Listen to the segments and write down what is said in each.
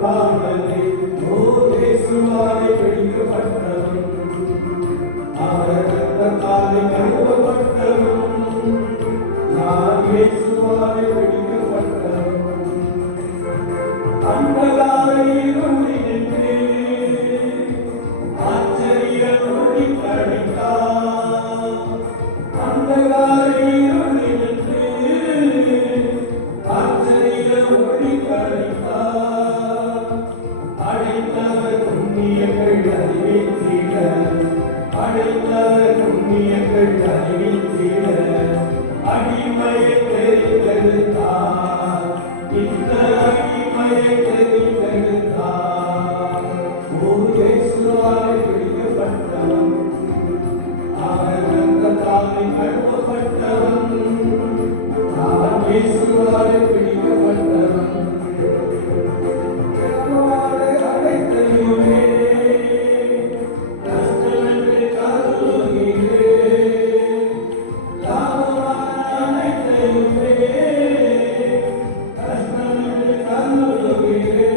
காவலே ஓ இயேசுவாலே பிடிக்கப்பட்டவன் அவர் இரத்தத்தாலே கழுவப்பட்டவன் நான் இயேசுவாலே பிடிக்கப்பட்டவன் அந்தகார இருளினின்று ஆச்சரிய ஒளி கழித்தார் அந்தகார இருளினின்று ஆச்சரிய ஒளி கழித்தார் அழைத்தவர் புண்ணியங்கள் அறிவித்திட அழைத்தவர் புண்ணியங்கள் அறிவித்திட அடிமையை தெரிந்தெடுத்தார் இந்த அடிமையை தெரிந்தெடுத்தார் ஓ இயேசுவாலே பிடிக்கப்பட்டவன் அவர் இரத்தத்தாலே கழுவப்பட்டவன் நான் இயேசுவாலே பிடிக்கப்பட்டவன் அனைத்தையுமே கஷ்டமென்று கருதுகிறேன் லாபமான அனைத்தையுமே கஷ்டமென்று கருதுகிறேன்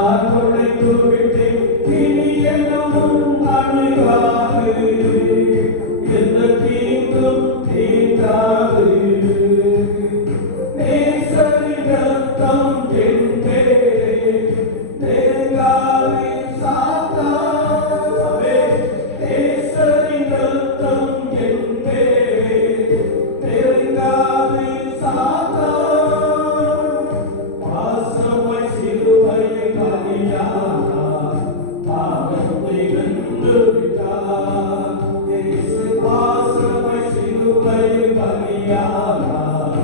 நான் நுழைந்து விட்டேன் இனி எதுவும் அணுகாது எந்த தீங்கும் தீண்டாது நேசரின் ரத்தம் என் மேலே நெருங்காது சாத்தாவே நேசரின் ரத்தம் என் மேலே நெருங்காது சாத்தான் பாசமாய் சிலுவையை பலியானார் பாவத்தை வென்று விட்டார் இயேசு பாசமாய் சிலுவையை பலியானார்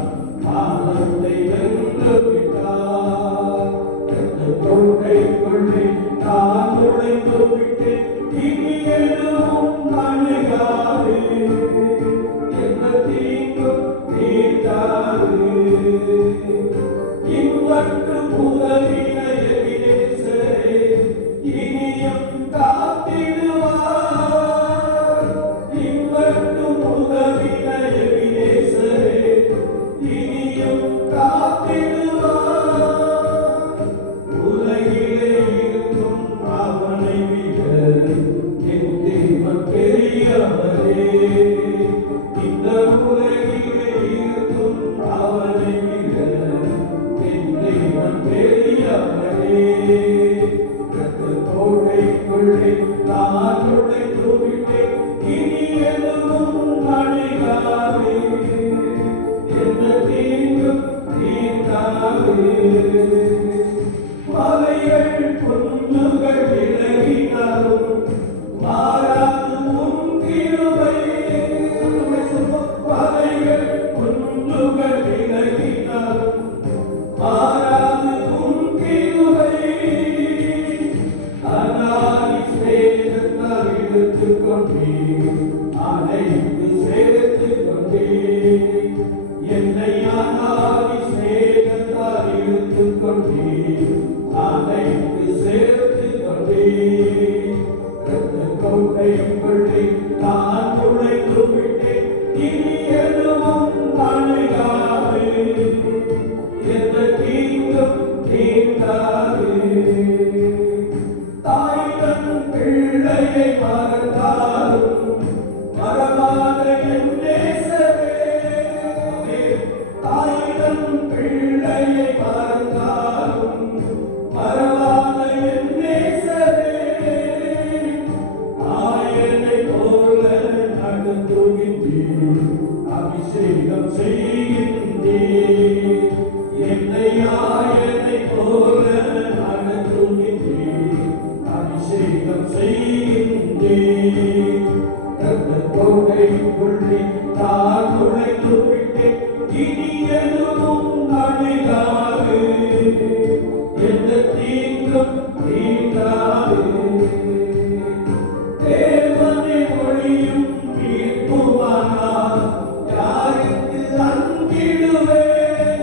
பாவத்தை வென்று விட்டார் தொழுகைக்குள்ளே நான் நுழைந்து விட்டேன் இனி எதுவும் அணுகாது எந்த தீங்கும் தீண்டாது இவ்வற்று புகழின எபினேசரே இனியும் காத்திடுவார் இவ்வற்று புகழின எபினேசரே இனியும் காத்திடுவார் உலகிலே இருக்கும் அவனை விட என் தேவன் பெரியவரே இந்த உலகிலே இருக்கும் அவனை விட என் தேவன் பெரியவரே தோடைக்குள்ளே நான் நுழைந்து விட்டேன் இனி எதுவும் அணுகாது எந்த தீங்கும் தீண்டாது மலைகள் குன்றுகள் விலகினாலும் மாறாது உன் கிருபை மலைகள் குன்றுகள் விலகினாலும் மாறாது உன் கிருபை அநாதி சேதத்தால் இழுத்துக் கொண்டீர் அனைத்து சேர்த்துக் கொண்டீர் என்னை அநாதி சேதத்தால் இழுத்துக் கொண்டீர் அனைத்து சேர்த்துக் கொண்டீர் கோட்டைக்குள்ளே நான் நுழைந்து விட்டேன் இனி எதுவும் அணுகாது எந்த தீங்கும் தீண்டாது தாய் தன் பிள்ளையை மறந்தாலும் மறவாத என் நேசரே தாய் தன் பிள்ளையை மறந்தாலும் மறவாத என் நேசரே ஆயனை போல நடத்துகின்றீர் அபிஷேகம் செய்கின்றீர் என்னை ஆயனை போல நடத்துகின்றீர் அபிஷேகம் செய்கின்றீர் கோட்டைக்குள்ளே நான் நுழைந்து விட்டேன் இனி எதுவும் அணுகாது எந்த தீங்கும் தீண்டாது தேவனை ஒளியும் மீட்புமானால் யாருக்கு அஞ்சிடுவேன்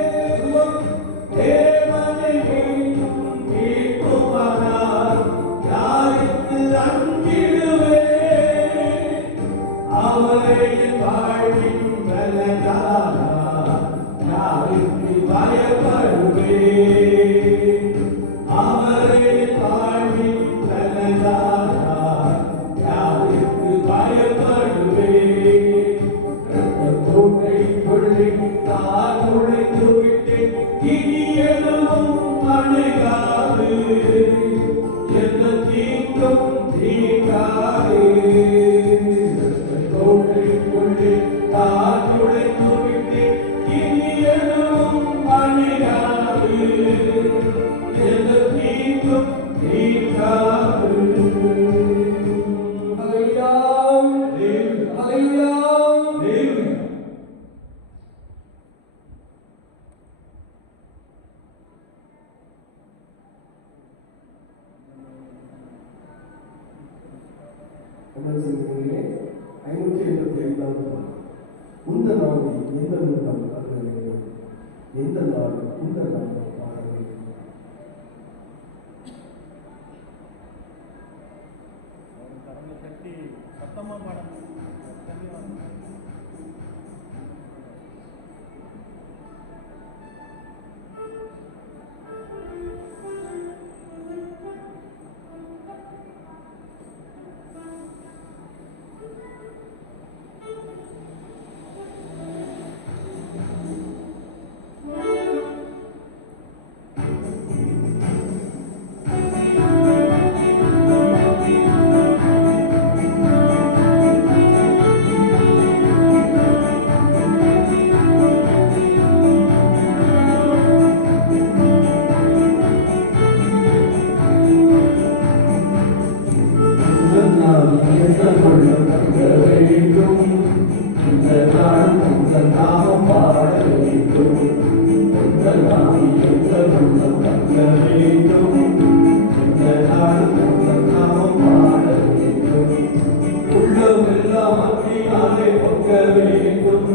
தேவனை ஒளியும் மீட்புமானால் யாருக்கு அஞ்சிடுவேன் அவரை வாழ்வின் பலனானா யாருக்கு பயப்படுவேன் அவரை வாழ்வின் பலனானா யாருக்கு பயப்படுவேன் கோட்டைக்குள்ளே நான் நுழைந்து விட்டேன் இனி எதுவும் அணுகாது எந்த தீங்கும் தீண்டாது கோட்டைக்குள்ளே நான் நுழைந்து விட்டேன் இனி எதுவும் அணுகாது எந்த தீங்கும் தீண்டாது இந்த நாடு எந்த நூலம் ஆக வேண்டும் எந்த நாடு இந்த நாடு ஆக வேண்டும் வேண்டும். இந்த நாளும் உங்கள் நாமம் பாட வேண்டும். உள்ளமெல்லாம் அன்பினாலே பொங்க வேண்டும்.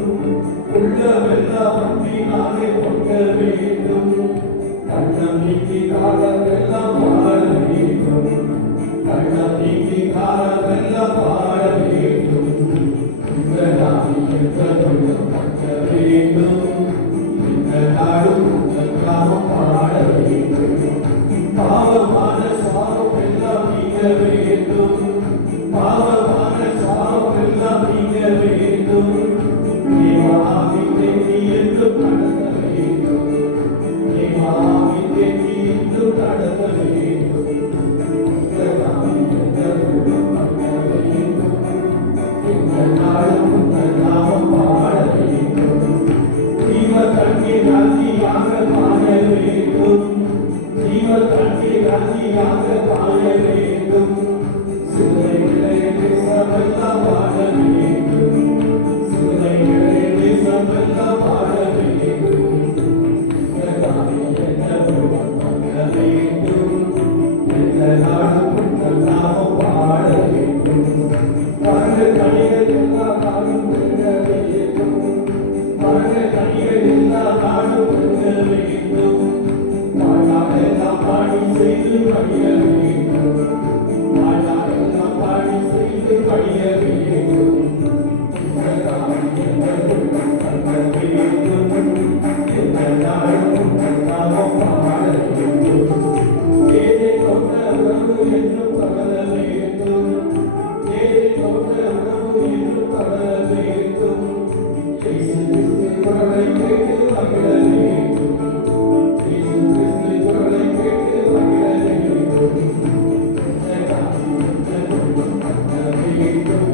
உள்ளமெல்லாம் அன்பினாலே பொங்க வேண்டும். கண்ணம் நீக்கி காலமெல்லாம் வாழ வேண்டும். கண்ணம் நீக்கி காலமெல்லாம் வாழ வேண்டும். இந்த நாளில் எங்களும் பொங்க வேண்டும். இந்த நாளும் உங்கள் நாமம் பாட வேண்டும். பாவமான சாபம் எல்லாம் நீங்க வேண்டும். பாவமான சாபம் எல்லாம் நீங்க வேண்டும். தேவாவின் தேவி என்றும் நடத்த வேண்டும். தேவாவின் தேவி என்றும் நடத்த வேண்டும். இந்த நாளில் எங்களும் பொங்க வேண்டும். இந்த நாளும் உங்கள் நாமம் பாட வேண்டும். ஜீவ கண்ணீர் ராசியாக காண வேண்டும். ஜீவ கண்ணீர் ராசியாக காண வேண்டும். சிலுவைகளை தேசமெல்லாம் பாட வேண்டும். சிலுவைகளை தேசமெல்லாம் பாட வேண்டும். இந்த நாளில் எங்களும் பொங்க வேண்டும். இந்த நாளும் உங்கள் நாமம் பாட வேண்டும். மரண கனிகள் எல்லா நாளும் வெல்ல வேண்டும். மரண கனிகள் எல்லா நாளும் வெல்ல வேண்டும். வாழ்நாளெல்லாம் பாடி செய்து படிய வேண்டும். வாழ்நாளெல்லாம் பாடி செய்து படிய வேண்டும். இந்த நாளில் எங்களும் பொங்க வேண்டும். இந்த நாளும் உங்கள் நாமம் பாட வேண்டும். ஏழை கொண்ட உறவு என்றும் பகல வேண்டும். ஏழை கொண்ட உறவு என்றும் பகல வேண்டும். இயேசு கிறிஸ்து குரலை கேட்டு மகிழ வேண்டும். இயேசு கிறிஸ்து குரலை கேட்டு மகிழ வேண்டும். இந்த நாளில் எங்களும் பொங்க வேண்டும்.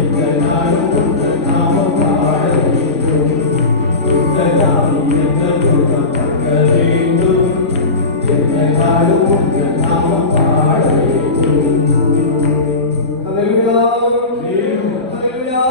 இந்த நாளும் உங்கள் நாமம் பாட வேண்டும். இந்த நாளில் எங்களும் பொங்க வேண்டும். இந்த நாளும் உங்கள் நாமம் பாட வேண்டும். ஹல்லேலூயா. ஹல்லேலூயா.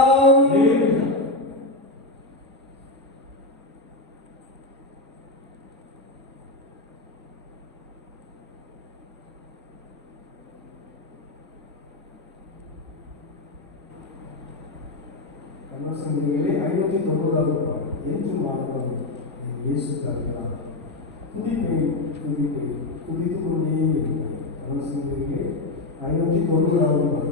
கண்ணசந்திகளே 590வது பாடல். என்றும் ஆனந்தம் என் இயேசு தருகிறார். துதிப்பேன் துதிப்பேன் துதித்து கொண்டே இருக்கிறேன். கண்ணசந்திகளே 590வது பாடல்.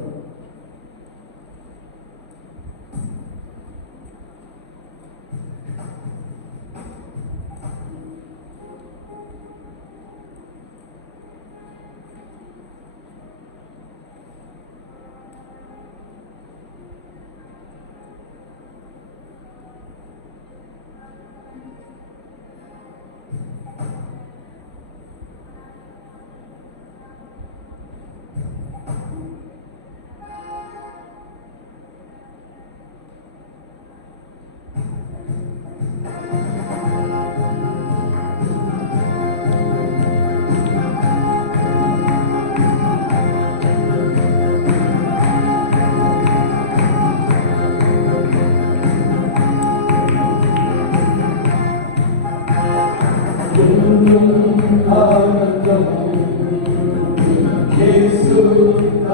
ஆனந்தம் இயேசு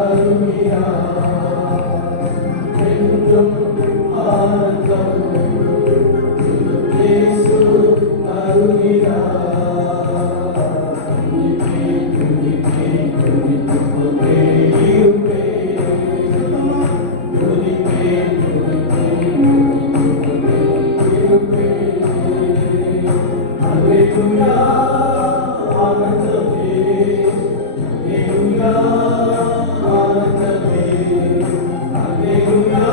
அருளினார். என்றும் ஆனந்தம் இயேசு அருளினார். துதிப்பேன் துதிப்பேன் துதித்துக் கொண்டே இருப்பேன். துதிப்பேன் துதிப்பேன் துதித்துக் கொண்டே இருப்பேன். அல்லேலூயா. ஆனந்தமே அல்லேலூயா. ஆனந்தமே அல்லேலூயா.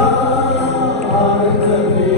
ஆனந்தமே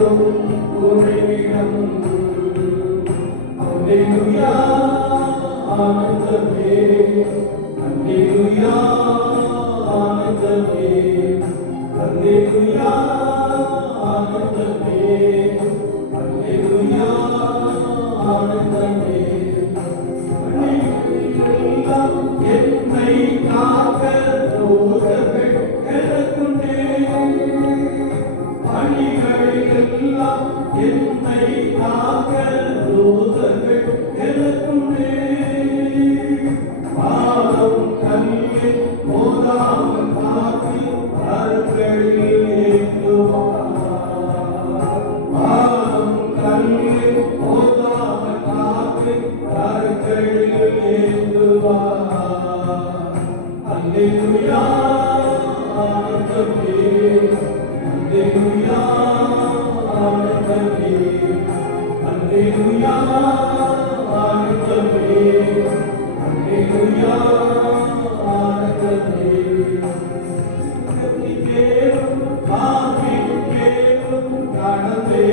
என்றும் உறைவிடம். அல்லேலூயா ஆனந்தமே, அல்லேலூயா ஆனந்தமே, அல்லேலூயா ஆனந்தமே, அல்லேலூயா ஆனந்தமே. எல்லாம் என்னை காக்க தூதர்கள் எனக்குண்டே, பணிகளிலெல்லாம் என்னை காக்க தூதர்கள் எனக்குண்டே. பாதம் கல்லில் மோதாமல் காத்து கரங்களில் ஏற்றுவார். பாதம் கல்லில் மோதாமல் காத்து கரங்களில் ஏற்றுவார். அல்லேலூயா ஆனந்தமே, அல்லேலூயா ஆனந்தமே, அல்லேலூயா ஆனந்தமே, அல்லேலூயா ஆனந்தமே. சிங்கத்தின் மேலும் பாம்பின் மேலும் கடந்தே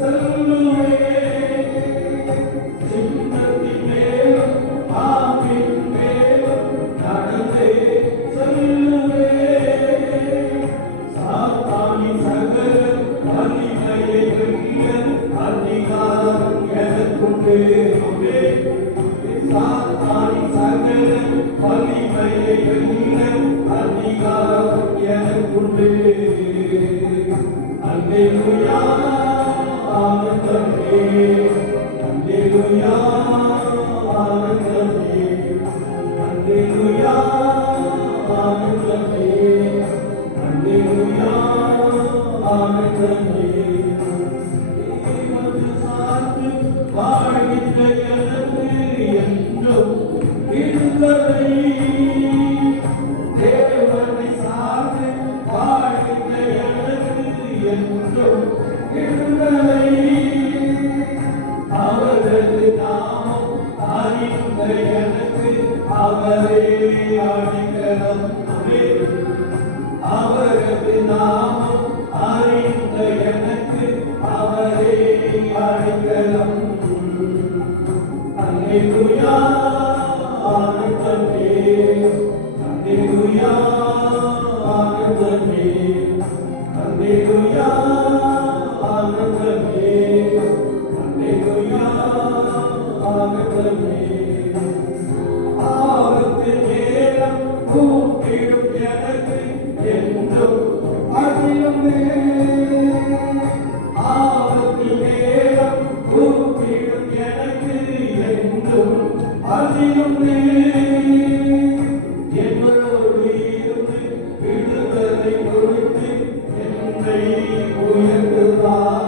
செல்லுவேன். சிங்கத்தின் மேலும் பாம்பின் மேலும் கடந்தே செல்லுவேன். சாத்தானின் சகல வலிமையை வெல்ல அதிகாரம் எனக்குண்டே. சாத்தானின் சகல வலிமையை வெல்ல அதிகாரம் எனக்குண்டே. அல்லேலூயா ஆனந்தமே, அல்லேலூயா ஆனந்தமே, அல்லேலூயா ஆனந்தமே, அல்லேலூயா ஆனந்தமே. தேவனை சார்ந்து வாழ்கின்ற எனக்கு என்றும் விடுதலை. தேவனை சார்ந்து வாழ்கின்ற எனக்கு என்றும் விடுதலை. அவரது நாமம் அறிந்த எனக்கு அவரே அடைக்கலம். அவரது நாமம் அறிந்த எனக்கு அவரே அடைக்கலம். அல்லேலூயா ஆனந்தமே, அல்லேலூயா ஆனந்தமே, அல்லேலூயா ஆனந்தமே, அல்லேலூயா ஆனந்தமே. ஆபத்து நேரம் கூப்பிடும் எனக்கு என்றும் அகிலமே. ஆபத்து நேரம் கூப்பிடும் எனக்கு என்றும் அகிலமே. என்னோடு இருந்து விடுதலை கொடுத்து என்னை உயர்த்துவார்.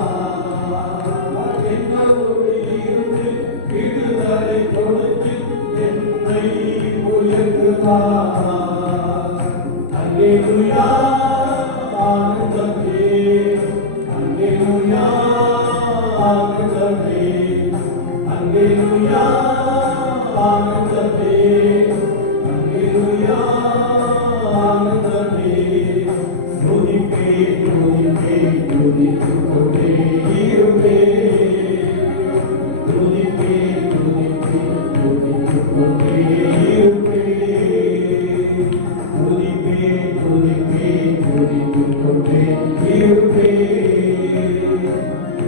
என்னோடு இருந்து விடுதலை கொடுத்து என்னை உயர்த்துவார். அல்லேலூயா ஆனந்தமே, அல்லேலூயா ஆனந்தமே, அல்லேலூயா ஆனந்தமே, அல்லேலூயா ஆனந்தமே. துதிப்பேன், துதிப்பேன், துதித்துக் கொண்டே இருப்பேன். துதிப்பேன், துதிப்பேன், துதித்துக் கொண்டே இருப்பேன். துதிப்பேன், துதிப்பேன், துதித்துக் கொண்டே இருப்பேன்.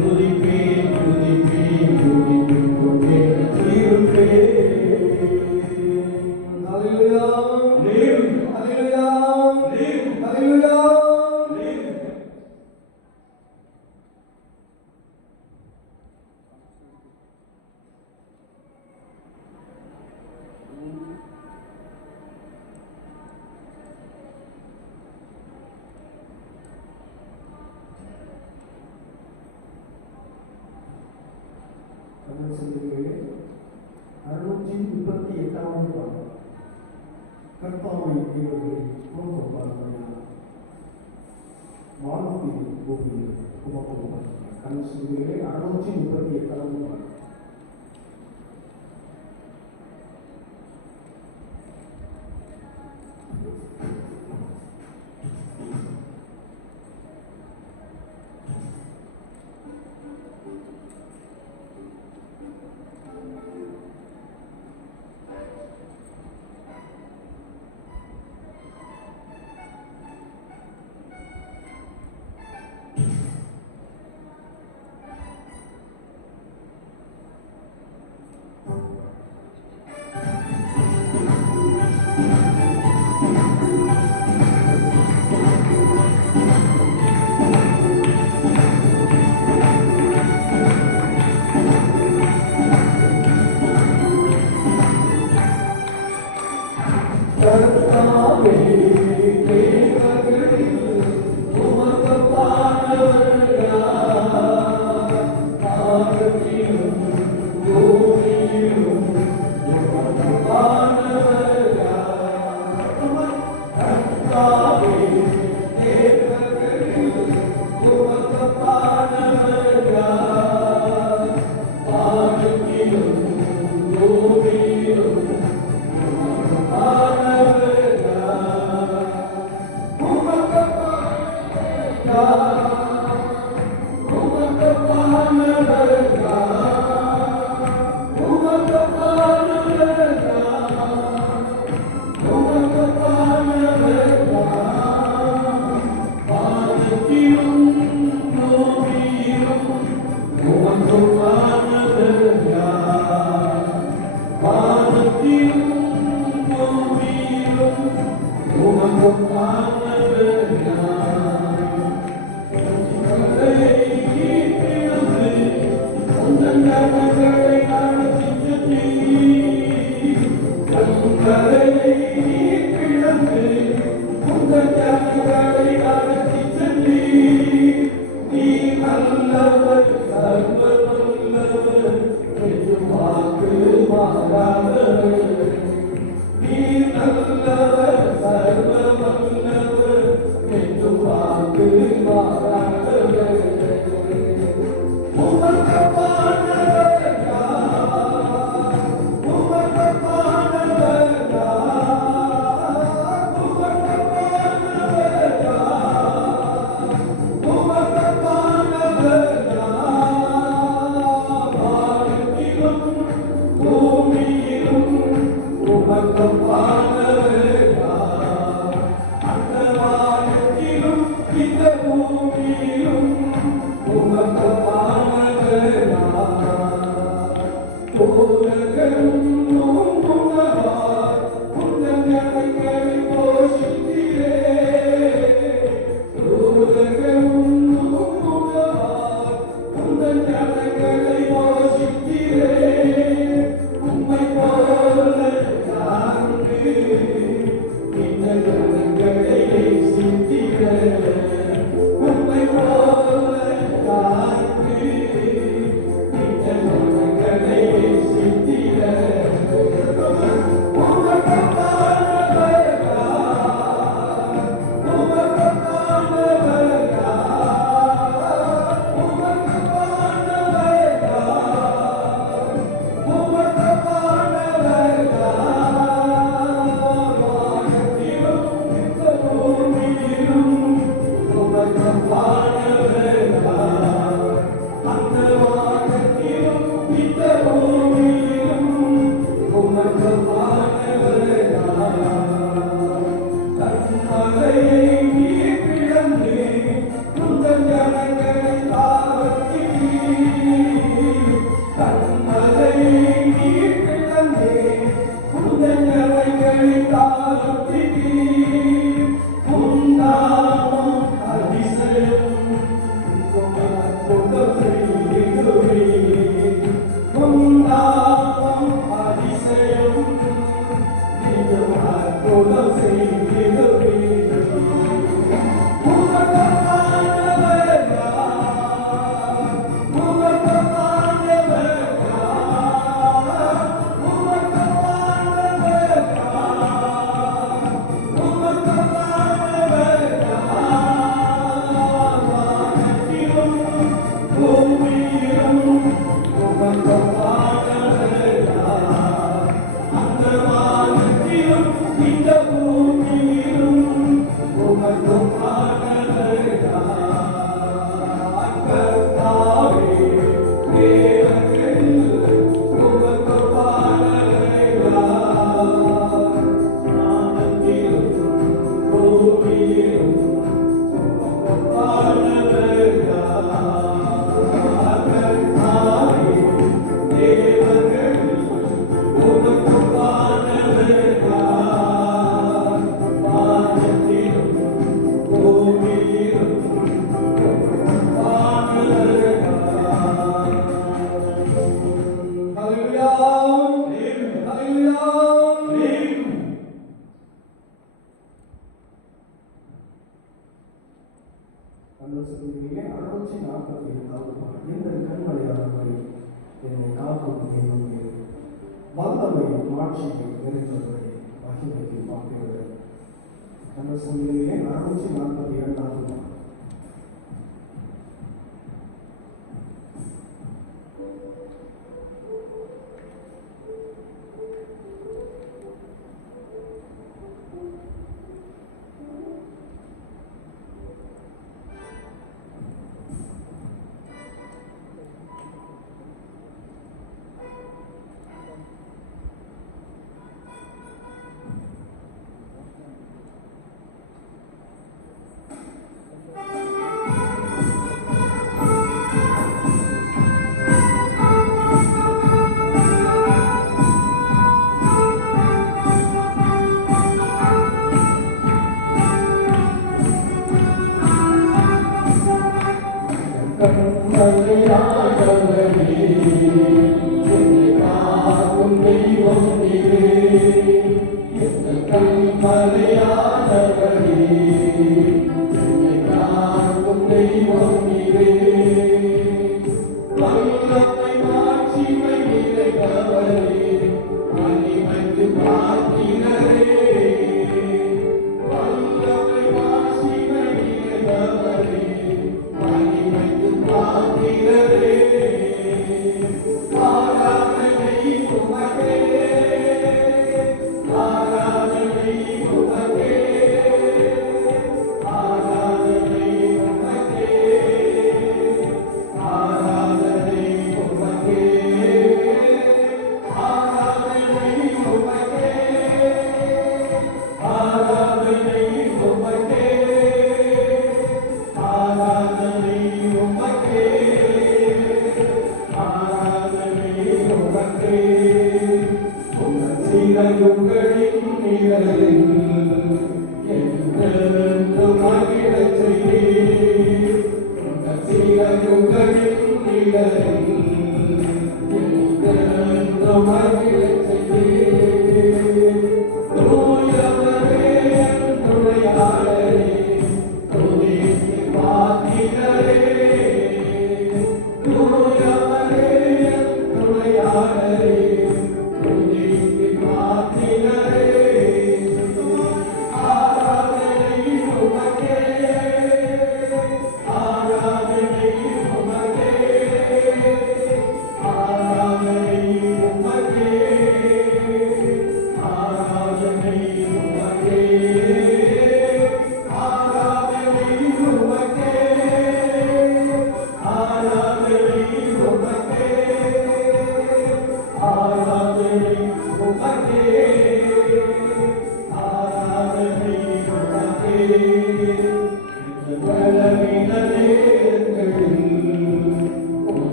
துதிப்பேன், துதிப்பேன், துதித்துக் கொண்டே இருப்பேன். அல்லேலூயா, அல்லேலூயா, அல்லேலூயா. தமிழ் செல்வங்களே, 638வது பாடல். கர்த்தாவை தேவர்களே போன்ற பாடல்கள் வானத்தில் பூமியில் உமக்கு. தமிழ் செல்வங்களே, 638வது பாடல். வல்லமையும் ஆட்சியும் நிறைந்தவரை மகிமைக்கு பார்க்கிறது. அந்த சூழ்நிலையிலே 642 Amen.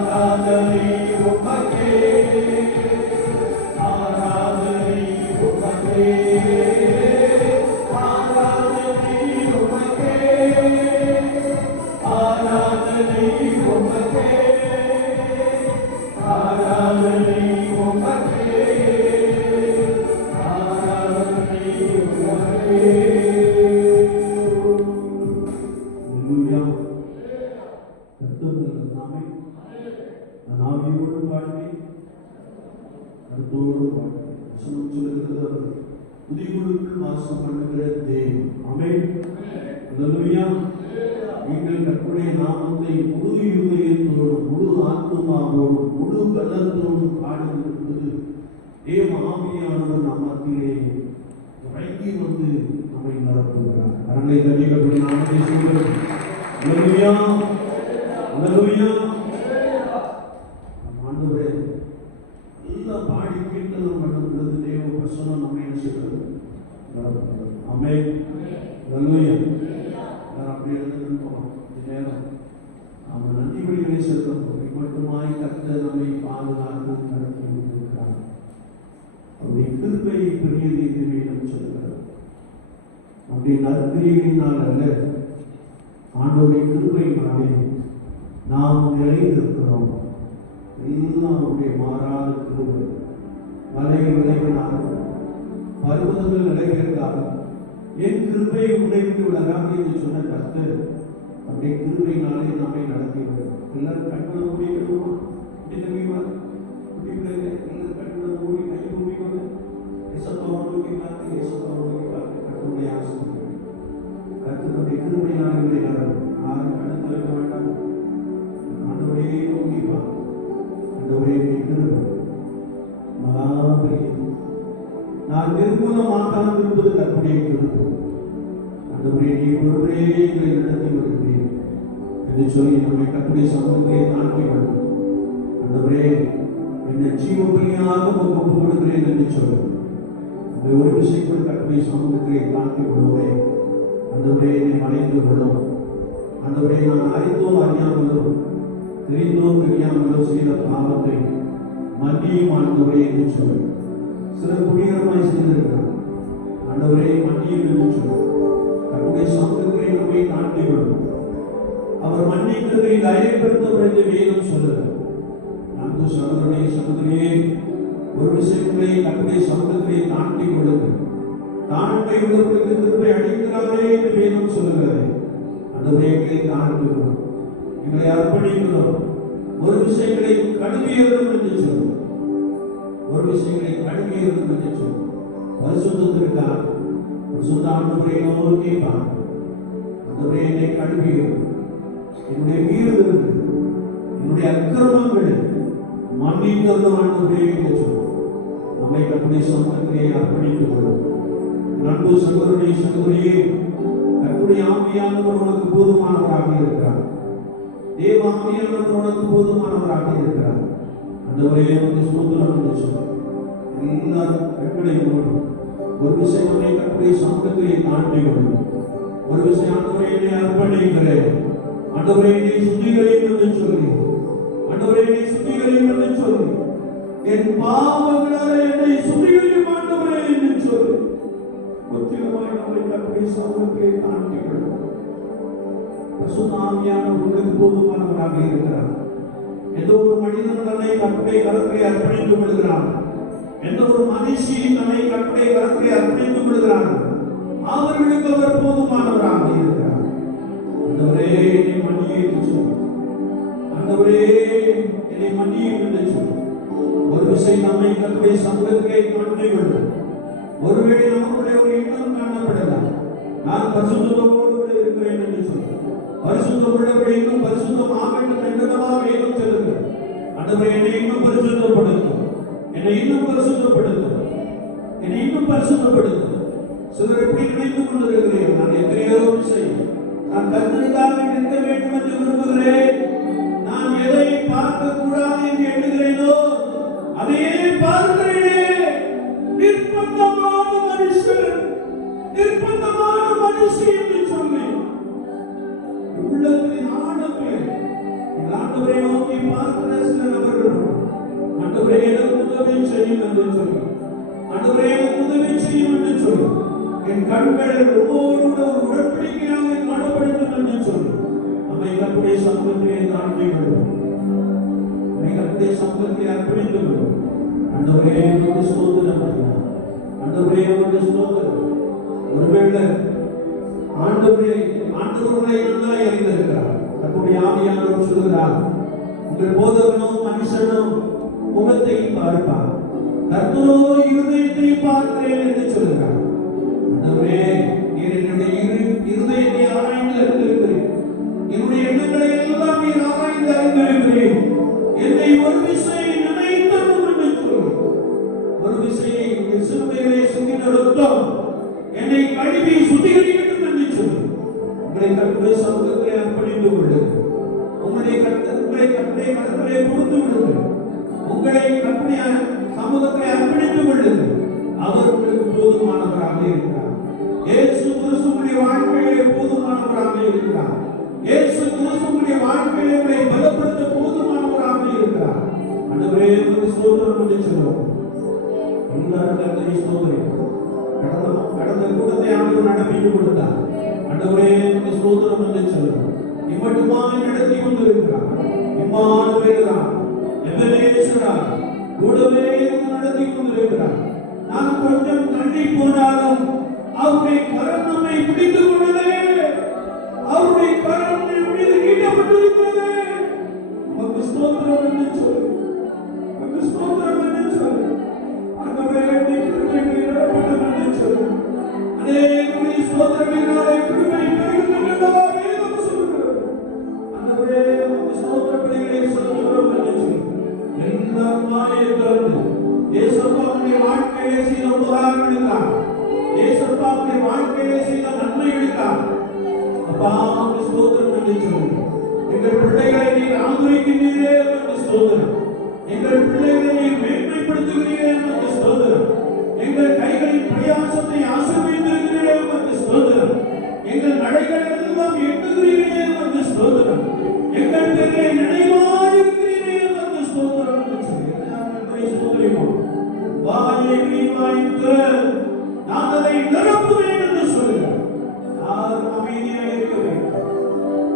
ஆராதனை உமக்கே, ஆராதனை உமக்கே, ஆராதனை உமக்கே, ஆராதனை உமக்கே, ஆராதனை உமக்கே, ஆராதனை உமக்கே. அல்லேலூயா. கர்த்தர் நாமே நான் ஆவியோடு பாடுவேன், கருத்தோடு பாடுவேன். வசனம் சொல்லுகிறது அவர் துதிகளுக்குள் வாசம் பண்ணுகிற தேவன். ஆமென். அல்லேலூயா. நீங்கள் கர்த்தருடைய நாமத்தை முழு இருதயத்தோடும் முழு ஆத்துமாவோடும் முழு பலத்தோடும் பாடுகிறது தேவ ஆவியானவர் நம் மத்தியிலே இறங்கி வந்து நம்மை நடத்துகிறார். கரங்களை தட்டி கர்த்தருடைய நாமத்தை சொல்லுங்கள். அல்லேலூயா. அல்லேலூயா. ஆண்டவரே எல்லா பாடி கீர்த்தனம் பண்ணுகிறது தேவ பிரசன்னம் நம்மை செய்கிறது நடத்துகிறது. ஆமென். அல்லேலூயா. அப்படி இருந்திருக்கோம். இந்த நேரம் நாம் நன்றி வழிகளை செலுத்தப்போம். மட்டுமாய் கர்த்தர் நம்மை பாதுகாத்து நடத்தி கொண்டிருக்கிறார். அவருடைய கிருபை பெரியது என்று வேதம் சொல்கிறது. நம்முடைய நற்கிரியினால் அல்ல, ஆண்டவருடைய கிருபையினாலே நாம் நிலைத்திருக்கிறோம். எல்லாம் அவருடைய மாறாத கிருபை. மலைகள் விளைவினாலும் பர்வதங்கள் நிலைவிருந்தாலும் என் கிருபை உன்னை விட்டு விலகாது என்று சொன்ன கர்த்தர் அப்படியே கிருபையினாலே நம்மை நடத்தி வருகிறார். எல்லாரும் கண்களை மூடி விடுவோம். எல்லாரும் கண்களை மூடி கை மூடிக்கொண்டு ஏசப்பாவை நோக்கி பார்த்து ஏசப்பாவை நோக்கி பார்த்து கர்த்தருடைய ஆசீர்வாதம். கர்த்தருடைய கிருபையினாலே உங்களை நடத்தும். யாரும் கண்ணை திறக்க வேண்டாம். ஆண்டவரே நோக்கி பார்த்து ஆண்டவரே கிருபை மகாபெரியது. நான் நிர்மூலமாக இருப்பது கர்த்தருடைய கிருபை. ஆண்டவரே நீ ஒருவரே எங்களை நடத்தி வருகிறீர் என்று சொல்லி நம்மை கர்த்தருடைய சமூகத்தை தாண்டி வரும். ஆண்டவரே என்னை ஜீவபலியாக ஒப்பு கொடுக்கிறேன் என்று சொல்லு. அந்த ஒரு விஷயத்தில் கர்த்தருடைய சமூகத்தை தாண்டி விடுவரே. ஆண்டவரே என்னை மறைந்து விடும். ஆண்டவரே நான் அறிந்தோ அறியாமலோ தெரிந்தோ தெரியாமலோ செய்த பாவத்தை மன்னியும் ஆண்டவரே என்று சொல்லு. சிலர் புண்ணியமாய் செய்திருக்கிறார். ஆண்டவரே மன்னியும் என்று சொல்லு. கர்த்தருடைய சமூகத்தை நம்மை தாண்டி விடும். அவர் மன்னிக்கிறதை தைரியப்படுத்தவர் என்று வேதம் சொல்லுது. அன்பு சகோதரனே சகோதரியே, ஒரு விஷயங்களை கர்த்தருடைய சமூகத்தை தாண்டி விடுங்க. தாழ்மை உள்ளவர்களுக்கு திருப்பி அடிக்கிறாரே என்று வேதம் சொல்லுகிறது. ஆண்டவரே எங்களை தாழ்த்துகிறோம், எங்களை அர்ப்பணிக்கிறோம். ஒரு விஷயங்களை கடுமையேறும் என்று சொல்லும். ஒரு விஷயங்களை கடுமையேறும் என்று சொல்லும். பரிசுத்தத்திற்காக பரிசுத்த ஆண்டவரை நோக்கி பாருங்கள். ஆண்டவரே என்னை கடுமையேறும். என்னுடைய மீறுதல்கள் என்னுடைய அக்கிரமங்களை மன்னித்தருளும் ஆண்டவரே என்று சொல்லும். நம்மை கர்த்தருடைய சமூகத்திலே அர்ப்பணித்துக் கொள்ளும். அன்பு சகோதரனே சகோதரியே, கர்த்தருடைய ஆவியானவர் உனக்கு போதுமானவராக இருக்கிறார். தேவ ஆவியானவர் உனக்கு போதுமானவராக இருக்கிறார். ஆண்டவரே உனக்கு ஸ்தோத்திரம் என்று சொல்லு. எல்லாரும் கட்டளை மூடும். ஒரு விஷயம் நம்மை கர்த்தருடைய சமூகத்திலே தாண்டி கொள்ளும். ஒரு விஷயம் ஆண்டவரே என்னை அர்ப்பணிக்கிறேன். ஆண்டவரே என்னை சுத்திகரியும் என்று சொல்லி. ஆண்டவரே என்னை சுத்திகரியும் என்று சொல்லி. என் பாவங்களால் என்னை சுத்திகரியும் ஆண்டவரே என்று சொல்லி. முற்றிலுமாய் நம்மை கர்த்தருடைய சமூகத்திலே தாண்டி கொள்ளும். பரிசுத்த ஆவியானவர் உங்களுக்கு போதுமானவராக இருக்கிறார். எந்த ஒரு மனிதன் தன்னை கர்த்தருடைய கரத்திலே அர்ப்பணித்து விடுகிறான், எந்த ஒரு மனுஷி தன்னை கர்த்தருடைய கரத்திலே அர்ப்பணித்து விடுகிறான், அவர்களுக்கு அவர் போதுமானவராக இருக்கிறார். ஆண்டவரே என்னை மன்னியும் என்று சொல்லு. ஆண்டவரே என்னை மன்னியும் என்று சொல்லு. ஒரு விஷயம் நம்மை கர்த்தருடைய சமூகத்திலே தாண்டி விடும். ஒருவேளை நமக்குள்ளே ஒரு எண்ணம் காணப்படலாம், நான் பரிசுத்தத்தோடு இருக்கிறேன் என்று சொல்லு. பரிசுத்தம் உள்ளவர்கள் இன்னும் பரிசுத்தமாக வேண்டும் என்றதாக வேதம் சொல்லுங்கள். ஆண்டவரே என்னை இன்னும் பரிசுத்தப்படுத்தும், என்னை இன்னும் பரிசுத்தப்படுத்தும், என்னை இன்னும் பரிசுத்தப்படுத்தும். சிலர் எப்படி நினைத்துக் கொண்டிருக்கிறேன், நான் எத்தனையோ விஷயம் நான் கர்த்தருக்காக நிற்க வேண்டும் என்று விரும்புகிறேன். நான் எதை பார்க்க கூடாது என்று எண்ணுகிறேனோ அதையே பார்க்கிறேனே. நிர்பந்தமான மனுஷன், நிர்பந்தமான மனுஷி என்று சொன்னேன். உள்ளத்தின் ஆழமே ஆண்டவரை நோக்கி பார்க்கிற என்று சொல்லி, ஆண்டவரே எனக்கு உதவி செய்யும் என்று சொல்லி, என் கண்கள் உம்மோடு ஒரு உடன்படிக்கையாக காணப்படும் என்று சொல்லி, நம்மை கர்த்தருடைய சமூகத்திலே தாழ்த்தி விடுவோம். நம்மை கர்த்தருடைய சமூகத்திலே அர்ப்பணித்து விடுவோம். ஆண்டவரே உமக்கு ஸ்தோத்திரம் ஐயா. ஆண்டவரே உமக்கு ஸ்தோத்திரம். ஒருவேளை ஆண்டவரை நல்லா அறிந்திருக்கிறார். கர்த்தருடைய ஆவியானவர் சொல்கிறார், உங்கள் போதகனும் மனுஷனும் முகத்தை பார்ப்பார், கர்த்தரோ இருதயத்தை பார்க்கிறேன் என்று சொல்கிறார். ஆண்டவரே நீர் என்னுடைய இருதயத்தை ஆராய்ந்து அறிந்திருக்கிறேன். என்னுடைய எண்ணங்களை எல்லாம் நீர் ஆராய்ந்து அறிந்திருக்கிறேன். என்னை ஒரு விஷயம் நினைத்தரும் என்று சொல்லி, ஒரு விஷயம் சிறுமையிலே சிந்தின ரத்தம் என்னை கழுவி சுத்திகரிக்கட்டும் என்று சொல்லி, உங்களை கர்த்தருடைய சமூகத்திலே அர்ப்பணித்து கொள்ளுங்கள். உங்களை கர்த்தருடைய கரத்திலே கொடுத்து விடுங்கள். உங்களை கர்த்தருடைய சமூகத்திலே அர்ப்பணித்துக் கொள்ளுங்கள். அவர் உங்களுக்கு போதுமானவராக இருக்கிறார். இயேசு கிறிஸ்துவின் வாழ்க்கையிலே போதுமானவராக இருக்கிறார். இயேசு கிறிஸ்துவின் வாழ்க்கையிலே உங்களை பலப்படுத்த போதுமானவராக இருக்கிறார். ஆண்டவரே உமக்கு ஸ்தோத்திரம் என்று சொல்லுவோம். எல்லாரும் கர்த்தரை ஸ்தோத்திரிப்போம். கடந்த கூட்டத்தை ஆண்டவர் நடத்தி கொடுத்தார். ஆண்டவரே உமக்கு ஸ்தோத்திரம் என்று சொல்லுவோம். இம்மட்டுமாய் நடத்தி கொண்டிருக்கிறார். இம்மானுவேலா எபனேசரா கூடவே நடத்தி கொண்டிருக்கிறார். நான் கொஞ்சம் தள்ளி போனாலும் அவருடைய கரம் நம்மை பிடித்துக் கொண்டதே. அவருடைய கரம் நம்மை நீட்டப்பட்டிருக்கிறது. உமக்கு ஸ்தோத்திரம் என்று சொல்லு. உமக்கு ஸ்தோத்திரம் என்று சொல்லு. ஆண்டவரே கிருபை நிரப்பட்டும் என்று சொல்லு. அநேகருடைய ஸ்தோத்திரங்களினாலே கிருபை பெருகும் என்று வேதம் சொல்கிறது. ஆண்டவரே உமக்கு ஸ்தோத்திரங்களை சொல்லுகிறோம் என்று சொல்லு. எல்லாரும் வாயை திறந்து இயேசுவின் வாழ்க்கையிலே செய்த உபகாரங்களுக்காக, இயேசுவின் வாழ்க்கையிலே செய்த நன்மைகளுக்காக அப்பா உமக்கு ஸ்தோத்திரம் என்று சொல்லு. எங்கள் பிள்ளைகளை நீர் ஆதரிக்கிறீரே உமக்கு ஸ்தோத்திரம். எங்கள் பிள்ளைகளை நீர் மேன்மைப்படுத்துகிறீரே உமக்கு ஸ்தோத்திரம். எங்கள் கைகளின் பிரயாசத்தை ஆசீர்வதித்திருக்கிறீரே உமக்கு ஸ்தோத்திரம். எங்கள் நடைகளை எல்லாம் எட்டுகிறீரே உமக்கு ஸ்தோத்திரம். எங்கள் பேரை நினைவாயிருக்கிறீரே உமக்கு ஸ்தோத்திரம் என்று சொல்லி ஸ்தோத்திரிப்போம். வாயை நீவாய்த்து நான் அதை நிரப்புவேன் என்று சொல்லுங்கள். யாரும் அமைதியாக இருக்க வேண்டும்.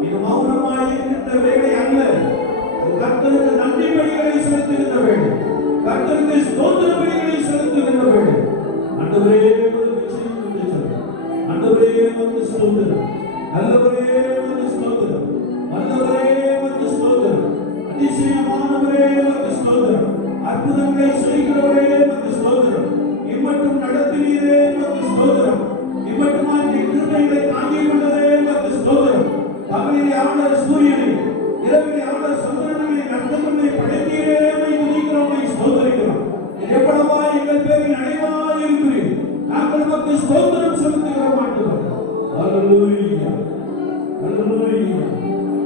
இது மௌனமாக இருக்கின்ற வேலை அல்ல. கர்த்தருக்கு நன்றி பலிகளை செலுத்துகின்ற வேலை, கர்த்தருக்கு ஸ்தோத்திர பலிகளை செலுத்துகின்ற வேலை. ஆண்டவரே உமக்கு செய்யும் என்று சொல்லு. ஆண்டவரே உமக்கு ஸ்தோத்திரம். நல்லவரே உமக்கு ஸ்தோத்திரம். நல்லவரே உமக்கு ஸ்தோத்திரம். அதிசயமானவரே உமக்கு ஸ்தோத்திரம். அற்புதங்களை செய்கிறவரே உமக்கு ஸ்தோத்திரம். இம்மட்டும் நடத்தினீரே உமக்கு ஸ்தோத்திரம். இம்மட்டுமாய் நீர் கிருபைகளை தாங்கிக் கொண்டதே உமக்கு ஸ்தோத்திரம். பகலிலே ஆண்டவர் சூரியனை, இரவிலே ஆண்டவர் சந்திரனை, நட்சத்திரங்களை படைத்தீரே உம்மை துதிக்கிறோம், உம்மை ஸ்தோத்திரிக்கிறோம். எவ்வளவாய் எங்கள் பேரில் அடைவாய் இருக்கிறீர். நாங்கள் உமக்கு ஸ்தோத்திரம் செலுத்துகிறோம் ஆண்டவரே. ஹல்லேலூயா, ஹல்லேலூயா,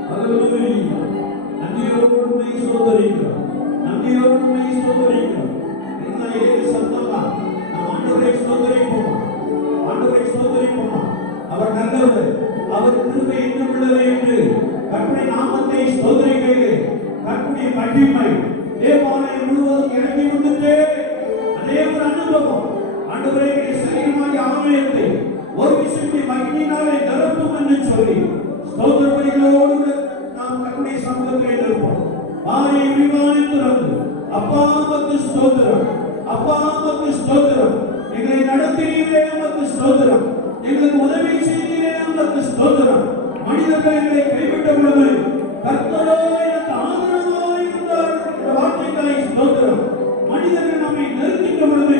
ஹல்லேலூயா. நன்றியோடு உம்மை ஸ்தோத்திரிக்கிறோம். நன்றியோடு உம்மை ஸ்தோத்திரிக்கிறோம். என்ன ஏக சத்தமா நாம் ஆண்டவரை ஸ்தோத்திரிப்போம். ஆண்டவரை ஸ்தோத்திரிப்போம். அவர் நல்லவர். அவர் கிருபை இன்னும் உள்ளது என்று கர்த்தருடைய நாமத்தை ஸ்தோத்திரிக்கையிலே கர்த்தருடைய மகிமை தேவாலயம் முழுவதும் இறங்கி வந்துட்டே அதே ஒரு அனுபவம். ஆண்டவரே சரீரமாகிய ஆலயத்தை ஒரு விஷயத்தை மகிமையினாலே நிரப்பும் என்று சொல்லி ஸ்தோத்திர பலிகளோடு நாம் கர்த்தருடைய சமூகத்திலே இருப்போம். வாயை விரிவாய் திறந்து அப்பா உமக்கு ஸ்தோத்திரம், அப்பா உமக்கு ஸ்தோத்திரம். எங்களை நடத்தினீரே உமக்கு ஸ்தோத்திரம். எங்களுக்கு உதவி செய்தீரே உமக்கு ஸ்தோத்திரம். மனிதர்கள் எங்களை கைவிட்ட பொழுது கர்த்தரோ எனக்கு ஆதரவாய் இருந்தார் என்ற வார்த்தைக்காய் ஸ்தோத்திரம். மனிதர்கள் நம்மை நெருங்கிட்ட பொழுது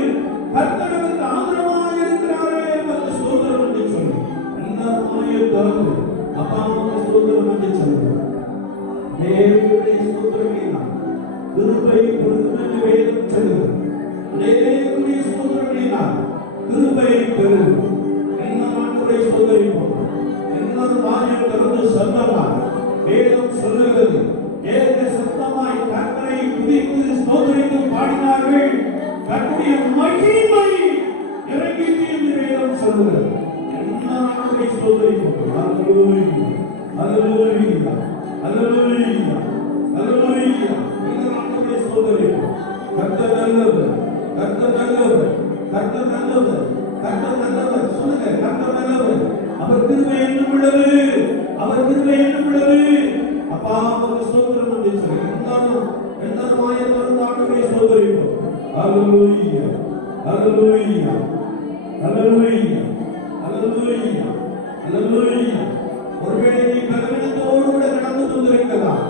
கர்த்தர் நமக்கு ஆதரவாய் இருக்கிறாரே உமக்கு ஸ்தோத்திரம் என்று சொல்லி எல்லாரும் வாயை திறந்து அப்பா உமக்கு ஸ்தோத்திரம் என்று சொல்லுவோம். தேவனுடைய ஸ்தோத்திரங்களினால் கிருபை பெருகும் என்று வேதம் சொல்லுகிறது. தேவனுடைய ஸ்தோத்திரங்களினால் கிருபை பெருகும். எல்லாரும் ஆண்டவரை ஸ்தோத்திரிப்போம். எல்லாரும் வாயை திறந்து சொல்லலாம். வேதம் சொல்லுகிறது, ஏக சத்தமாய் கர்த்தரை துதித்து ஸ்தோத்திரித்து பாடினார்கள், கர்த்தருடைய மகிமை இறங்கிற்று என்று வேதம் சொல்லுகிறது. எல்லாரும் ஆண்டவரை ஸ்தோத்திரிப்போம். ஹல்லேலூயா, ஹல்லேலூயா, ஹல்லேலூயா, ஹல்லேலூயா. எல்லாரும் ஆண்டவரை ஸ்தோத்திரிப்போம். கர்த்தர் நல்லவர், கர்த்தர் நல்லவர், கர்த்தர் நல்லவர். சொல்லுங்க, கர்த்தர் நல்லவர். அவர் கிருபை என்றும் உள்ளது, அவர் கிருபை என்றும் உள்ளது. அப்பா உமக்கு ஸ்தோத்திரம் என்று சொல்லி எல்லாரும் ஆயத்தம் ஆண்டவரை ஸ்தோத்திரிப்போம். ஹல்லேலூயா, ஹல்லேலூயா, ஹல்லேலூயா, ஹல்லேலூயா, ஹல்லேலூயா. ஒருவேளை நீ பலவீனத்தோடு கூட கடந்து கொண்டிருக்கலாம்.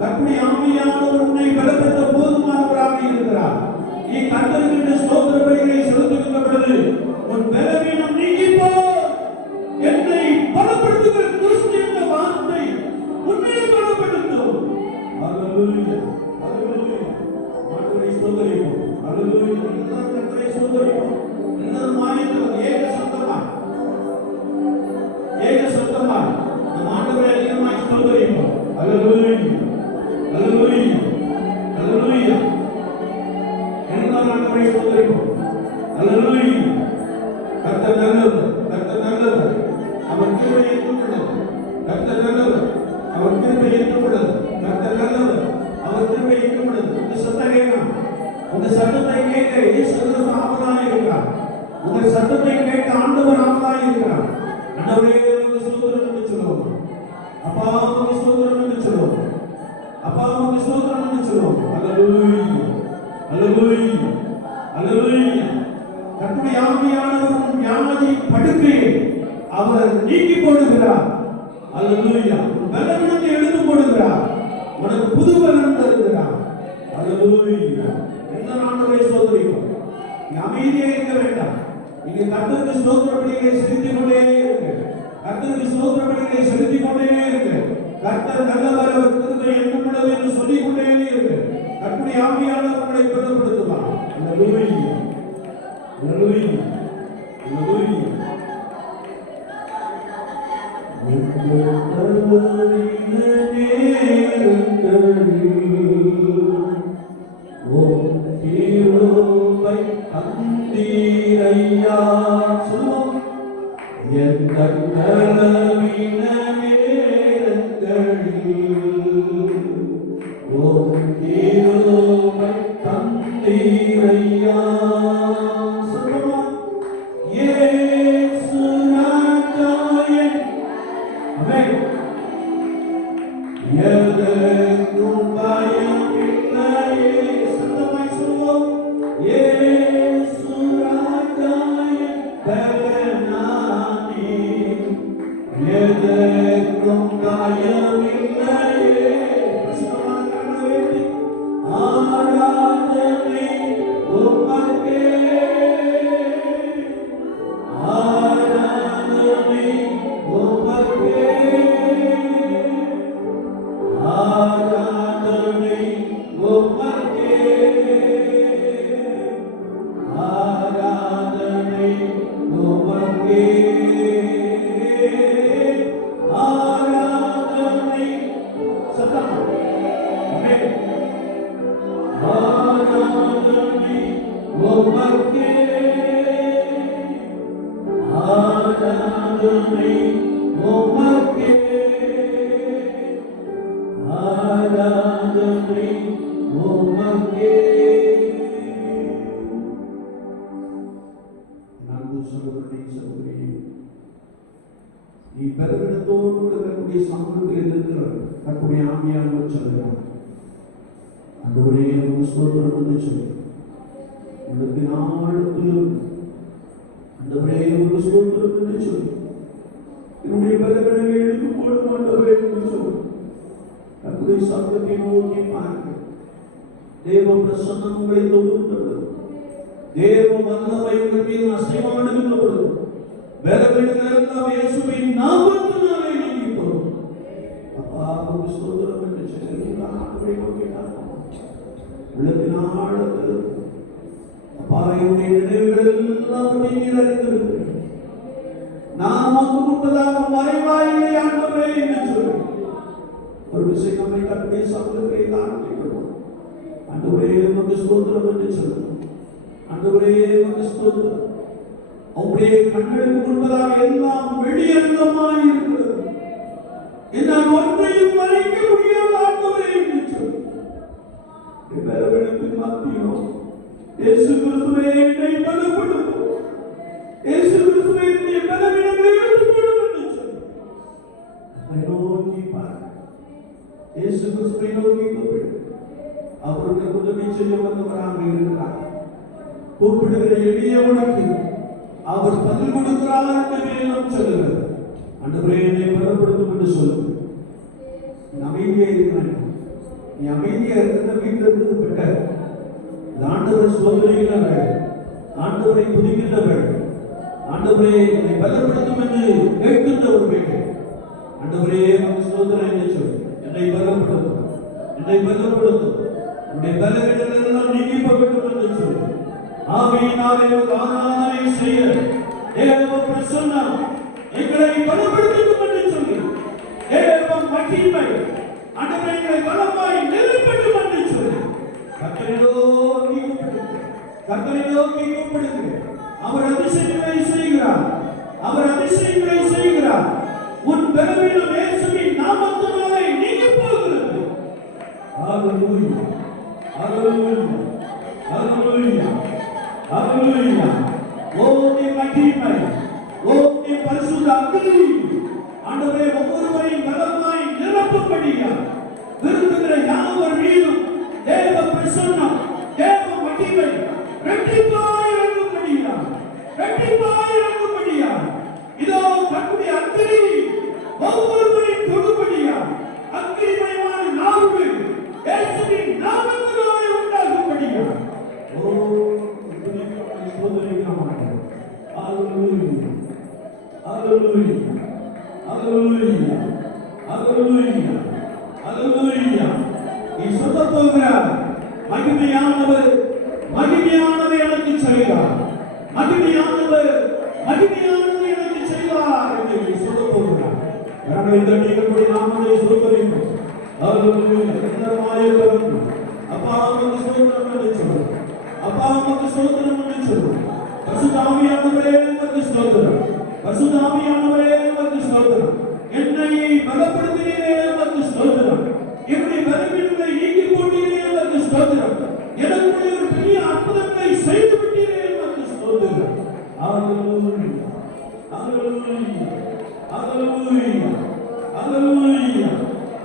கர்த்தருடைய ஆவியானவர் உன்னை பலப்படுத்த போதுமானவராக இருக்கிறார். நீ கர்த்தருக்கு ஸ்தோத்திர பலிகளை செலுத்துகின்ற பொழுது உன் பலவீனம் நீங்கி போ. என்னை பலப்படுத்துகிற கிறிஸ்து என்ற வார்த்தை உன்னை பலப்படுத்தும். ஹல்லேலூயா, ஹல்லேலூயா. ஆண்டவரை ஸ்தோத்திரிப்போம். ஹல்லேலூயா. எல்லாரும் கர்த்தரை ஸ்தோத்திரிப்போம். எல்லாரும் ஆயத்தம் ஏக சத்தமா நம் ஆண்டவரை அதிகமாய் ஸ்தோத்திரிப்போம். ஹல்லேலூயா, ஹல்லேலூயா, ஹல்லேலூயா. எல்லாரும் ஆண்டவரை ஸ்தோத்திரிப்போம். ஹல்லேலூயா. கர்த்தர் நல்லவர், கர்த்தர் நல்லவர். அவர் கிருபை என்றும் உள்ளது. கர்த்தர் நல்லவர், அவர் கிருபை என்றும் உள்ளது. கர்த்தர் நல்லவர், அவர் கிருபை என்றும் உள்ளது. உங்க சத்தம் கேட்கணும். உங்க சத்தத்தை கேட்க இயேசு கிறிஸ்து ஆவலாய் இருக்கிறார். உங்க சத்தத்தை கேட்க ஆண்டவர் ஆவலாய் இருக்கிறார். ஆண்டவரே உங்க ஸ்தோத்திரம் என்று சொல்லுவோம். அப்பா உங்க ஸ்தோத்திரம் என்று சொல்லுவோம். அப்பா உங்க ஸ்தோத்திரம் என்று சொல்லுவோம். ஹல்லேலூயா, ஹல்லேலூயா, ஹல்லேலூயா. கர்த்தருடைய ஆவியானவர் வியாதி படுக்கையை அவர் நீக்கி போடுகிறார். ஹல்லேலூயா. பலவீனத்தை எடுத்து போடுகிறார். உனக்கு புது பலன் தருகிறார். ஹல்லேலூயா. எல்லாரும் ஆண்டவரை ஸ்தோத்திரிப்போம். நீ அமைதியாக இருக்க வேண்டாம். நீங்க கர்த்தருக்கு ஸ்தோத்திர பலிகளை செலுத்திக் கொண்டே இருங்க. கர்த்தருக்கு ஸ்தோத்திர பலிகளை செலுத்திக் கொண்டே இருங்க. கர்த்தர் நல்லவர், அவர் கிருபை என்றும் உள்ளது என்று சொல்லிக் கொண்டே இருங்க. கர்த்தருடைய ஆவியானவர் உங்களை பலப்படுத்துவார். ஹல்லேலூயா, ஹல்லேலூயா, ஹல்லேலூயா. நீ பலவீனத்தோடு கூட கர்த்தருடைய சமூகத்தில் இருக்கிற கர்த்தருடைய ஆவியானவர் சொல்கிறார். ஆண்டவரே உமக்கு ஸ்தோத்திரம் என்று சொல்லி உங்களுக்கு நாளுக்குள் ஆண்டவரே உமக்கு ஸ்தோத்திரம் என்று சொல்லி என்னுடைய பலவீனங்களை எடுத்து போடும் ஆண்டவரே என்று சொல்லி கர்த்தருடைய சமூகத்தை நோக்கி பார்க்க தேவ பிரசன்னம் உங்களை தொடுகின்றது. தேவ வல்லமை உங்கள் மீது அசைவாடுகின்றது. பலவீனங்கள் எல்லாம் இயேசுவின் நாமத்தினாலே நீங்கி போகும். அப்பா உமக்கு ஸ்தோத்திரம் என்று சொல்லி ஆண்டவரை நோக்கி பார்ப்போம். உள்ளத்தின் ஆழத்தில் அப்பா என்னுடைய நினைவுகள் எல்லாம் நீர் அறிந்திருக்கிறீர். நான் உமக்கு முன்பதாக மறைவாயில்லை ஆண்டவரே என்று சொல்லி ஒரு விஷயம் நம்மை கர்த்தருடைய சமூகத்திலே தாழ்த்திக்கொள்வோம். ஆண்டவரே உமக்கு ஸ்தோத்திரம் என்று சொல்லுவோம். ஆண்டவரே உமக்கு ஸ்தோத்திரம். உம்முடைய கண்களுக்கு முன்பதாக எல்லாம் வெளியரங்கமாய் இருக்கிறது. என்னால் ஒன்றையும் மறைக்க முடியாத ஆண்டவரே என்று சொல்லி பலவீனத்தின் மத்தியிலும் இயேசு கிறிஸ்துவே என்னை பலப்படுத்தும். இயேசு கிறிஸ்துவே என்னுடைய பலவீனங்களை எடுத்துக்கொள்ளும் என்று சொல்லி அவரை நோக்கி பார். இயேசு கிறிஸ்துவை நோக்கி கூப்பிடு. அவருக்கு உதவி செய்ய வந்தவராக இருக்கிறார். கூப்பிடுகிற எளியவனுக்கு அவர் பதில் கொடுக்கிறார் என்று வேதம் சொல்லுகிறது. ஆண்டவரே என்னை பலப்படுத்தும் என்று சொல்லு. அமைதியா இருக்கிறான். நீ அமைதியா இருக்கிற வீட்டில் இருந்து பெற்ற ஆண்டவரை சோதனைகிறவர், ஆண்டவரை புதிக்கிறவர், ஆண்டவரே என்னை பலப்படுத்தும் என்று கேட்கின்ற ஒரு வீடு. ஆண்டவரே சோதனை என்று சொல்லு. என்னை பலப்படுத்தும், என்னை பலப்படுத்தும், என்னுடைய பலவீனங்கள் எல்லாம் நீங்கி போகட்டும் என்று சொல்லு. ஆவியினாலே ஆராதனை செய்ய தேவ பிரசன்னம் எங்களை பலப்படுத்தும் என்று சொல்லி தேவ மகிமை ஆண்டவரே எங்களை பலமாய் நிரப்பட்டும் என்று சொல்லி கர்த்தரை நோக்கி கூப்பிடுங்க. அவர் அதிசயங்களை செய்கிறார். அவர் அதிசயங்களை செய்கிறார். உன் பலவீனம் இயேசுவின் நாமத்தினாலே நீங்கி போகிறது. ஹalleluya, ஹalleluya, ஹalleluya, ஹalleluya. ஓடி மகிமை, ஓடி பரிசுத்த அக்னி ஆண்டவரே ஒவ்வொருவரையும் பலமாய் நிரப்பும்படியா விரும்புகிற யாவர் மீதும் தேவ பிரசன்னம், தேவ மகிமை இரட்டிப்பாய் இறங்கும்படியா, இரட்டிப்பாய் இறங்கும்படியா. இதோ கர்த்தருடைய அக்கினி ஒவ்வொருவரையும் தொடும்படியா, அக்கினிமயமான நாவு இயேசுவின் நாமத்தினாலே உண்டாகும்படியா. ஓ Hallelujah, hallelujah, hallelujah, hallelujah, hallelujah. நீ சொல்ல போகிறார், மகிமையானவர் மகிமையானதை எனக்கு செய்வார், மகிமையானவர் மகிமையானதை எனக்கு செய்வார் என்று நீ சொல்ல போகிறார். கரங்களை தட்டி கர்த்தருடைய நாமத்தை ஸ்தோத்திரிப்போம். ஹalleluya. கர்த்தருடைய கரம் அப்பா உமக்கு ஸ்தோத்திரம் என்று சொல்லு. அப்பா உமக்கு ஸ்தோத்திரம் என்று சொல்லு. பரிசுத்த ஆவியானவரே உமக்கு ஸ்தோத்திரம். பரிசுத்த ஆவியானவரே உமக்கு ஸ்தோத்திரம். என்னை பலப்படுத்தினீரே உமக்கு ஸ்தோத்திரம். என்னுடைய பலவீனங்களை நீக்கி போட்டீரே உமக்கு ஸ்தோத்திரம். எனக்குள்ளே ஒரு பெரிய அற்புதங்களை செய்து விட்டீரே உமக்கு ஸ்தோத்திரம். ஹalleluya, ஹalleluya, ஹalleluya, ஹalleluya.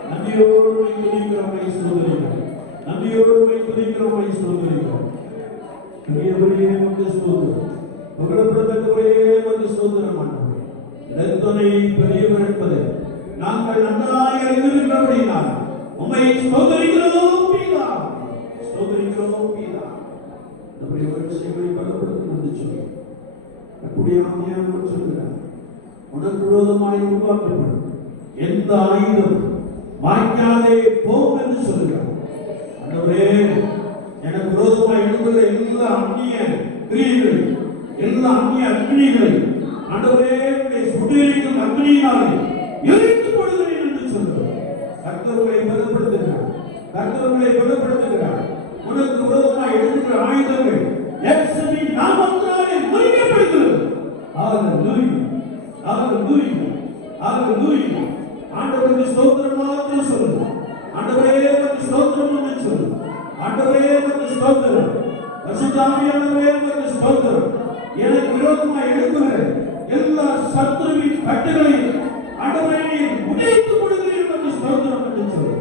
நன்றியோடு துதிக்கிறோம் ஸ்தோத்திரிக்கிறோம். நன்றியோடு துதிக்கிறோம் ஸ்தோத்திரிக்கிறோம். பெரியவரே உமக்கு ஸ்தோத்திரம். புகழப்படத்தக்கவரே உமக்கு ஸ்தோத்திரம் ஆண்டவரே. எத்தனை பெரியவர் என்பதை நாங்கள் நன்றாய் அறிந்திருக்கிறபடியால் உம்மை ஸ்தோத்திரிக்கிறோம் பிதா, ஸ்தோத்திரிக்கிறோம் பிதா. நம்முடைய விஷயங்களை பலப்படுத்தும் என்று சொல்லி கர்த்தருடைய ஆவியானவர் சொல்கிறார், உனக்கு விரோதமாய் உருவாக்கப்படும் எந்த ஆயுதம் வாய்க்காதே போகும் என்று சொல்கிறார். ஆண்டவரே எனக்கு விரோதமாய் எழுதுகிற எல்லா அந்நிய கிரியைகள், எல்லா அந்நிய அக்னிகளை ஆண்டவரே சுடரிக்கும் அக்னியினாலே எரித்து போடுகிறேன் என்று சொல்கிறார். கர்த்தரை பலப்படுத்துகிறார், கர்த்தரை பலப்படுத்துகிறார். உனக்கு விரோதமாய் எழுதுகிற ஆயுதங்கள் இயேசுவின் நாமத்தினாலே முறிக்கப்படுகிறது. ஹalleluya, ஹalleluya, ஹalleluya. ஆண்டவருக்கு ஸ்தோத்திரம் மாத்திரம் சொல்லு. ஆண்டவரே உமக்கு ஸ்தோத்திரம் என்று சொல்லு. ஆண்டவரே உமக்கு ஸ்தோத்திரம். பரிசுத்த ஆவியானவரே உமக்கு ஸ்தோத்திரம். எனக்கு விரோதமாய் எழுதுகிற எல்லா சத்துருவின் கட்டுகளையும் ஆண்டவரே உடைத்து கொடுக்கிறேன் உமக்கு ஸ்தோத்திரம் என்று சொல்லு.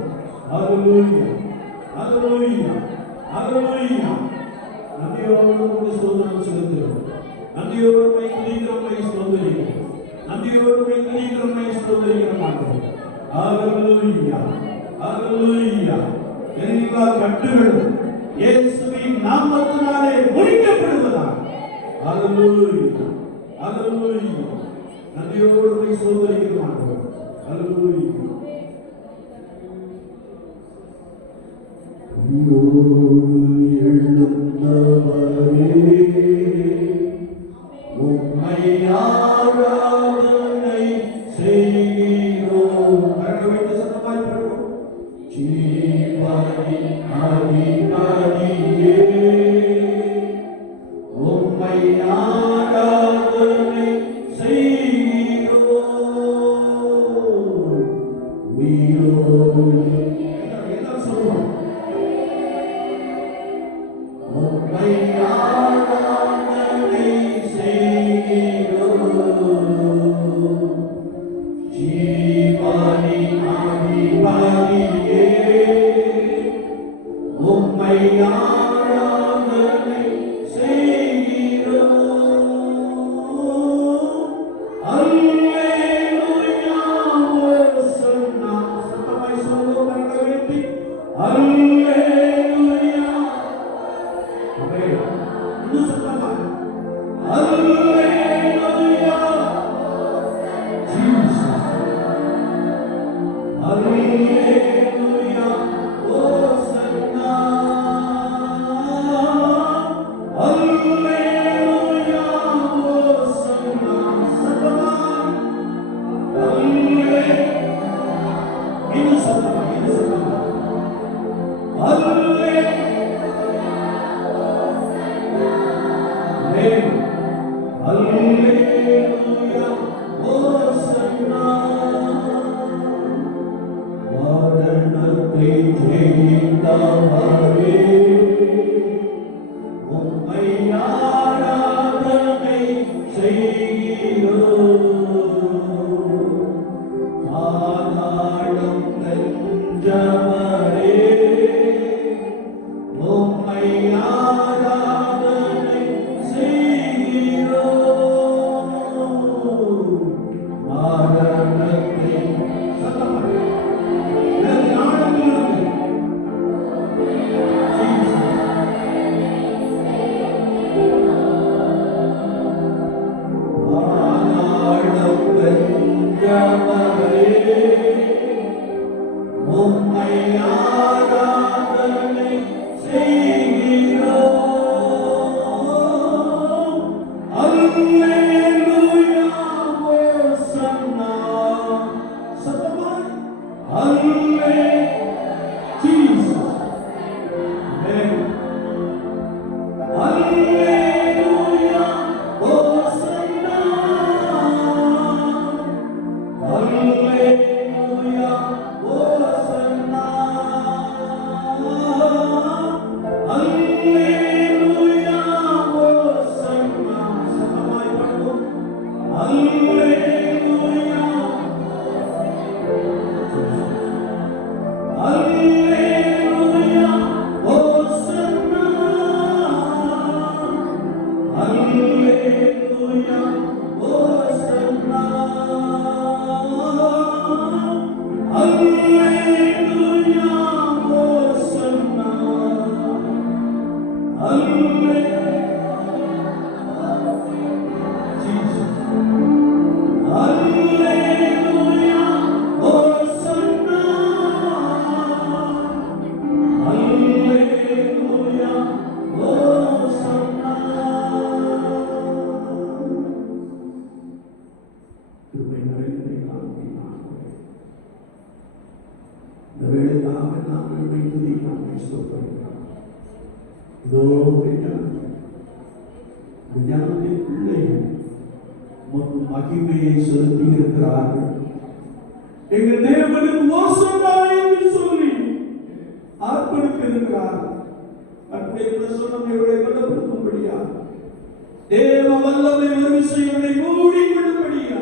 ஹalleluya, ஹalleluya, ஹalleluya. நன்றியோடு உமக்கு ஸ்தோத்திரம் செலுத்துகிறோம். நன்றியோடு உம்மை துதிக்கிறோம், உம்மை ஸ்தோத்திரிக்கிறோம். நன்றியோடு உம்மை துதிக்கிறோம், உம்மை ஸ்தோத்திரிக்கிறோம் ஆண்டவரே. ஹalleluya, ஹalleluya. எல்லா கட்டுகளும் இயேசுவின் நாமத்தினாலே முறிக்கப்படுவதாக. ஹalleluya, ஹalleluya. நன்றியோடு உம்மை ஸ்தோத்திரிக்கிறோம் ஆண்டவரே. ஹalleluya. உம்மை ஆராதனை செய்கிறோம். கரங்களை சத்தமாய் பாடுவோம். ஜீவனி அதிபதியே உம்மை ஆராதனை செய்கிறோம். உயிரோடு எல்லாம் சொல்லுவோம். உம்மை ஆராதனை செய்கிறோம். உம்மை ஆராதனை செய்கிறோம். அல்லேலூயா ஓசன்னா. சத்தமாய் சொல்லுவோம் கரங்களை உயர்த்தி. அல்லேலூயா. ஆமென். இன்னும் சத்தமாய். அல்லேலூயா. ஜீசஸ். அல்லேலூயா ஓசன்னா. அல்லேலூயா ஓசன்னா. சத்தமாய். இன்னும் சத்தமாய். இன்னும் சத்தமாய். அல்லேலூயா. அல்லேலூயா ஓசன்னா. மரணத்தை ஜெயித்தவரே, உம்மை ஆராதனை செய்கிறோம். பாதாளம் வென்றவரே, உம்மை ஆராதனை செய்கிறோம். மரணத்தை சத்தமாய் உம்மை ஆராதனை செய்கிறோம். அல்லேலூயா ஓசன்னா. சத்தமாய். ஜீசஸ். ஆமென். அல்லேலூயா ஓசன்னா. அல்லேலூயா ஓசன்னா. அல்லேலூயா ஓசன்னா. சத்தமாய் பாடுவோம். அல்லேலூயா. அல்லேலூயா ஓசன்னா. அல்லேலூயா ஓசன்னா. அல்லேலூயா ஓசன்னா. ஜீசஸ். அல்லேலூயா ஓசன்னா. அல்லேலூயா ஓசன்னா. கிருபை நிறைந்த நாமே ஆண்டவரே, இந்த வேளைக்காக நாங்கள் உம்மை துதிக்கிறோம், ஸ்தோத்திரிக்கிறோம். இதோ இந்த ஞானத்தின் பிள்ளைகள் உமக்கு மகிமையை செலுத்தி இருக்கிறார்கள். எங்கள் தேவனுக்கு ஓசன்னா என்று சொல்லி ஆர்ப்பணிக்க இருக்கிறார்கள். கர்த்தருடைய பிரசன்னம் இவரை பலப்படுத்தும்படியா, தேவ வல்லமை ஒரு விஷயங்களை மூடிக்கொள்ளும்படியா,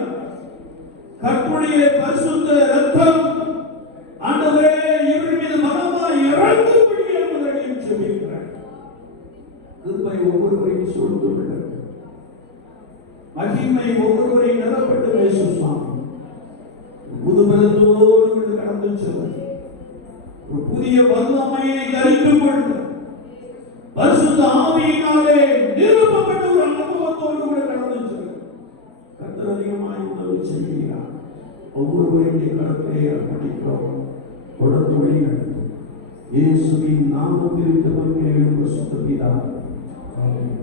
கர்த்தருடைய பரிசுத்த இரத்தம் ஆண்டவரே இவர்கள் மீது பலமாய் இறங்கும்படி என்பதையும் ஜெபிக்கிறேன். கிருபை ஒவ்வொருவரையும் சூழ்ந்து விட்டது. மகிமை ஒவ்வொருவரையும் நிரப்பட்டு இயேசு சுவாமி புதுபலத்தோடு கடந்து செல்ல ஒரு புதிய வல்லமையை அறிந்து கொண்டு பரிசுத்த ஆவியினாலே நிரப்பப்பட்ட ஒரு அனுபவத்தோடு கூட கடந்து செல்ல கர்த்தர் அதிகமாய் உதவி செய்கிறார். ஒவ்வொருவரையும் கருத்திலே அர்ப்பணிக்கிறோம். தொடர்ந்து வழி நடத்தும் இயேசுவின் நாமத்தில் ஜெபம் கேளும் பரிசுத்த பிதாவே. ஆமென்.